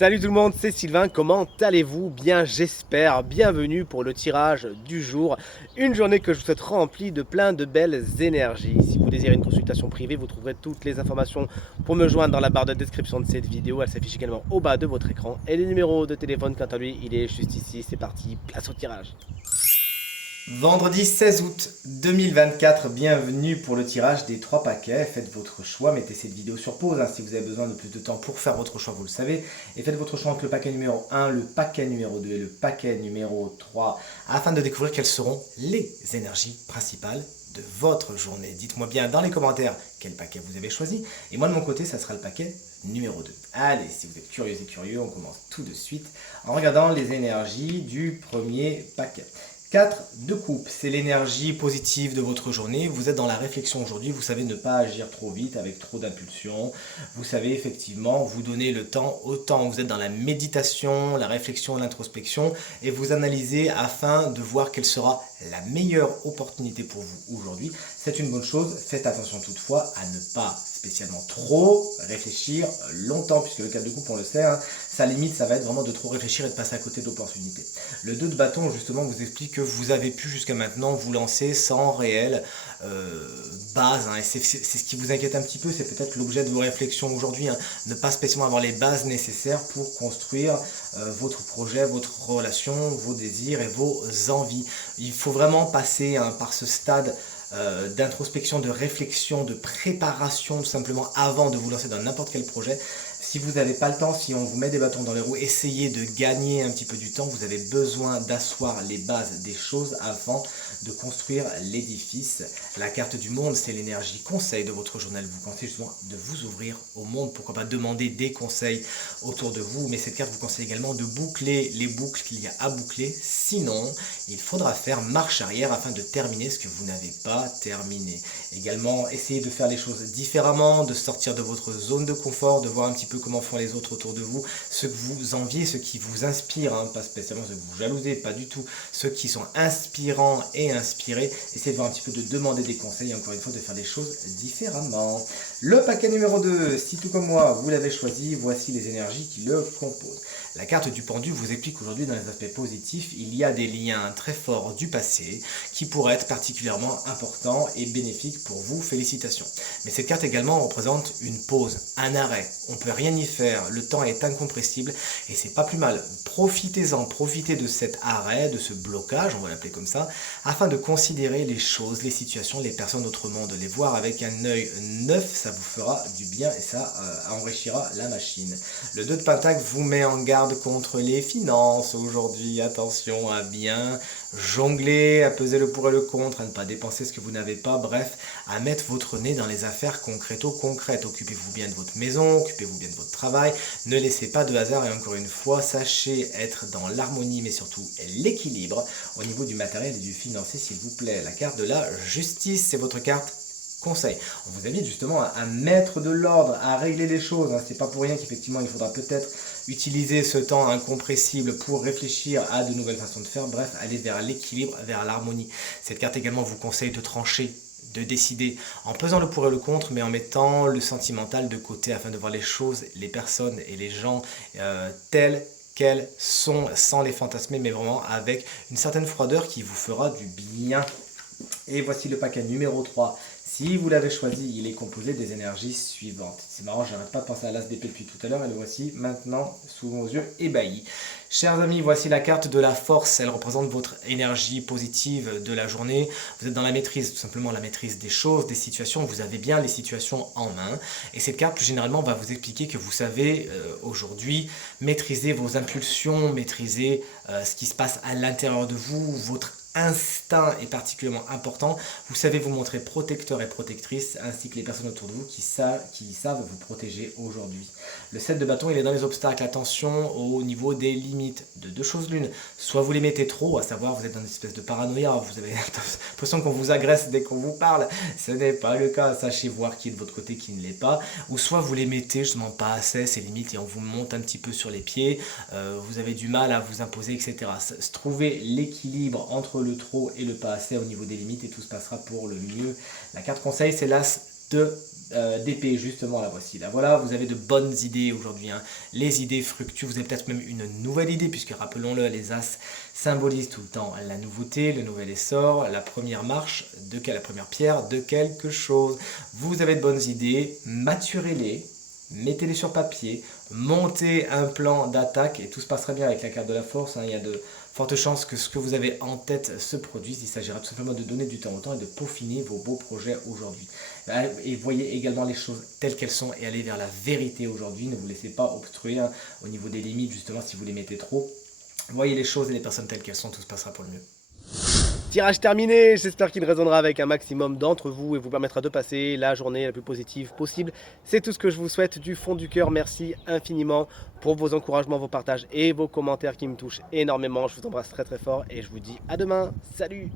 Salut tout le monde, c'est Sylvain, comment allez-vous? Bien j'espère, bienvenue pour le tirage du jour, une journée que je vous souhaite remplie de plein de belles énergies. Si vous désirez une consultation privée, vous trouverez toutes les informations pour me joindre dans la barre de description de cette vidéo, elle s'affiche également au bas de votre écran. Et le numéro de téléphone, quant à lui, il est juste ici, c'est parti, place au tirage. Vendredi 16 août 2024, bienvenue pour le tirage des 3 paquets. Faites votre choix, mettez cette vidéo sur pause si vous avez besoin de plus de temps pour faire votre choix, vous le savez. Et faites votre choix entre le paquet numéro 1, le paquet numéro 2 et le paquet numéro 3 afin de découvrir quelles seront les énergies principales de votre journée. Dites-moi bien dans les commentaires quel paquet vous avez choisi. Et moi de mon côté, ça sera le paquet numéro 2. Allez, si vous êtes curieux et curieux, on commence tout de suite en regardant les énergies du premier paquet. 4 de coupe, c'est l'énergie positive de votre journée. Vous êtes dans la réflexion aujourd'hui, vous savez ne pas agir trop vite avec trop d'impulsion. Vous savez effectivement vous donner le temps, autant vous êtes dans la méditation, la réflexion, l'introspection, et vous analysez afin de voir quelle sera la meilleure opportunité pour vous aujourd'hui. C'est une bonne chose, faites attention toutefois à ne pas spécialement trop réfléchir longtemps, puisque le 4 de coupe, on le sait, sa limite, ça va être vraiment de trop réfléchir et de passer à côté de l'opportunité. Le 2 de bâton, justement, vous explique que vous avez pu jusqu'à maintenant vous lancer sans réelle base, et c'est ce qui vous inquiète un petit peu, c'est peut-être l'objet de vos réflexions aujourd'hui, ne pas spécialement avoir les bases nécessaires pour construire votre projet, votre relation, vos désirs et vos envies. Il faut vraiment passer par ce stade d'introspection, de réflexion, de préparation tout simplement avant de vous lancer dans n'importe quel projet. Si vous n'avez pas le temps, si on vous met des bâtons dans les roues, essayez de gagner un petit peu du temps. Vous avez besoin d'asseoir les bases des choses avant de construire l'édifice. La carte du monde, c'est l'énergie conseil de votre journal. Vous conseille justement de vous ouvrir au monde. Pourquoi pas demander des conseils autour de vous. Mais cette carte vous conseille également de boucler les boucles qu'il y a à boucler. Sinon, il faudra faire marche arrière afin de terminer ce que vous n'avez pas terminé. Également, essayez de faire les choses différemment, de sortir de votre zone de confort, de voir un petit peu comment font les autres autour de vous, ce que vous enviez, ce qui vous inspire, pas spécialement ce que vous jalousez, pas du tout, ceux qui sont inspirants et inspirés. Essayez de voir un petit peu, de demander des conseils, encore une fois, de faire des choses différemment. Le paquet numéro 2, si tout comme moi, vous l'avez choisi, voici les énergies qui le composent. La carte du pendu vous explique aujourd'hui dans les aspects positifs, il y a des liens très forts du passé qui pourraient être particulièrement importants et bénéfiques pour vous. Félicitations. Mais cette carte également représente une pause, un arrêt. On ne peut rien y faire, le temps est incompressible et c'est pas plus mal. Profitez-en, profitez de cet arrêt, de ce blocage, on va l'appeler comme ça, afin de considérer les choses, les situations, les personnes autrement, de les voir avec un œil neuf, ça vous fera du bien et ça enrichira la machine. Le 2 de Pentacle vous met en garde contre les finances aujourd'hui. Attention à bien jongler, à peser le pour et le contre, à ne pas dépenser ce que vous n'avez pas, bref, à mettre votre nez dans les affaires concrètes. Occupez-vous bien de votre maison, occupez-vous bien de votre travail, ne laissez pas de hasard et encore une fois, sachez être dans l'harmonie mais surtout l'équilibre au niveau du matériel et du financier s'il vous plaît. La carte de la justice, c'est votre carte conseil. On vous invite justement à mettre de l'ordre, à régler les choses. C'est pas pour rien qu'effectivement il faudra peut-être utiliser ce temps incompressible pour réfléchir à de nouvelles façons de faire. Bref, aller vers l'équilibre, vers l'harmonie. Cette carte également vous conseille de trancher, de décider en pesant le pour et le contre, mais en mettant le sentimental de côté afin de voir les choses, les personnes et les gens tels qu'elles sont, sans les fantasmer, mais vraiment avec une certaine froideur qui vous fera du bien. Et voici le paquet numéro 3. Si vous l'avez choisi, il est composé des énergies suivantes. C'est marrant, j'arrête pas de penser à l'as d'épée depuis tout à l'heure et le voici maintenant sous vos yeux ébahis. Chers amis, voici la carte de la force. Elle représente votre énergie positive de la journée. Vous êtes dans la maîtrise, tout simplement la maîtrise des choses, des situations. Vous avez bien les situations en main. Et cette carte, plus généralement, va vous expliquer que vous savez aujourd'hui maîtriser vos impulsions, maîtriser ce qui se passe à l'intérieur de vous, votre instinct est particulièrement important. Vous savez vous montrer protecteur et protectrice, ainsi que les personnes autour de vous qui savent vous protéger aujourd'hui. Le 7 de bâton, il est dans les obstacles. Attention au niveau des limites de deux choses l'une. Soit vous les mettez trop, à savoir vous êtes dans une espèce de paranoïa, vous avez l'impression qu'on vous agresse dès qu'on vous parle. Ce n'est pas le cas. Sachez voir qui est de votre côté, qui ne l'est pas. Ou soit vous les mettez justement pas assez, ces limites, et on vous monte un petit peu sur les pieds. Vous avez du mal à vous imposer, etc. Trouver l'équilibre entre le trop et le pas assez au niveau des limites et tout se passera pour le mieux. La carte conseil, c'est l'as de d'épée, justement, la voici. Là, voilà, vous avez de bonnes idées aujourd'hui, hein. Les idées fructueuses, vous avez peut-être même une nouvelle idée, puisque rappelons-le, les as symbolisent tout le temps la nouveauté, le nouvel essor, la première marche, la première pierre de quelque chose. Vous avez de bonnes idées, maturez-les, mettez-les sur papier, montez un plan d'attaque et tout se passera bien avec la carte de la force, hein. Il y a de fortes chances que ce que vous avez en tête se produise. Il s'agira tout simplement de donner du temps au temps et de peaufiner vos beaux projets aujourd'hui. Et voyez également les choses telles qu'elles sont et allez vers la vérité aujourd'hui. Ne vous laissez pas obstruer, hein, au niveau des limites, justement, si vous les mettez trop. Voyez les choses et les personnes telles qu'elles sont, tout se passera pour le mieux. Tirage terminé, j'espère qu'il résonnera avec un maximum d'entre vous et vous permettra de passer la journée la plus positive possible. C'est tout ce que je vous souhaite du fond du cœur. Merci infiniment pour vos encouragements, vos partages et vos commentaires qui me touchent énormément. Je vous embrasse très très fort et je vous dis à demain. Salut!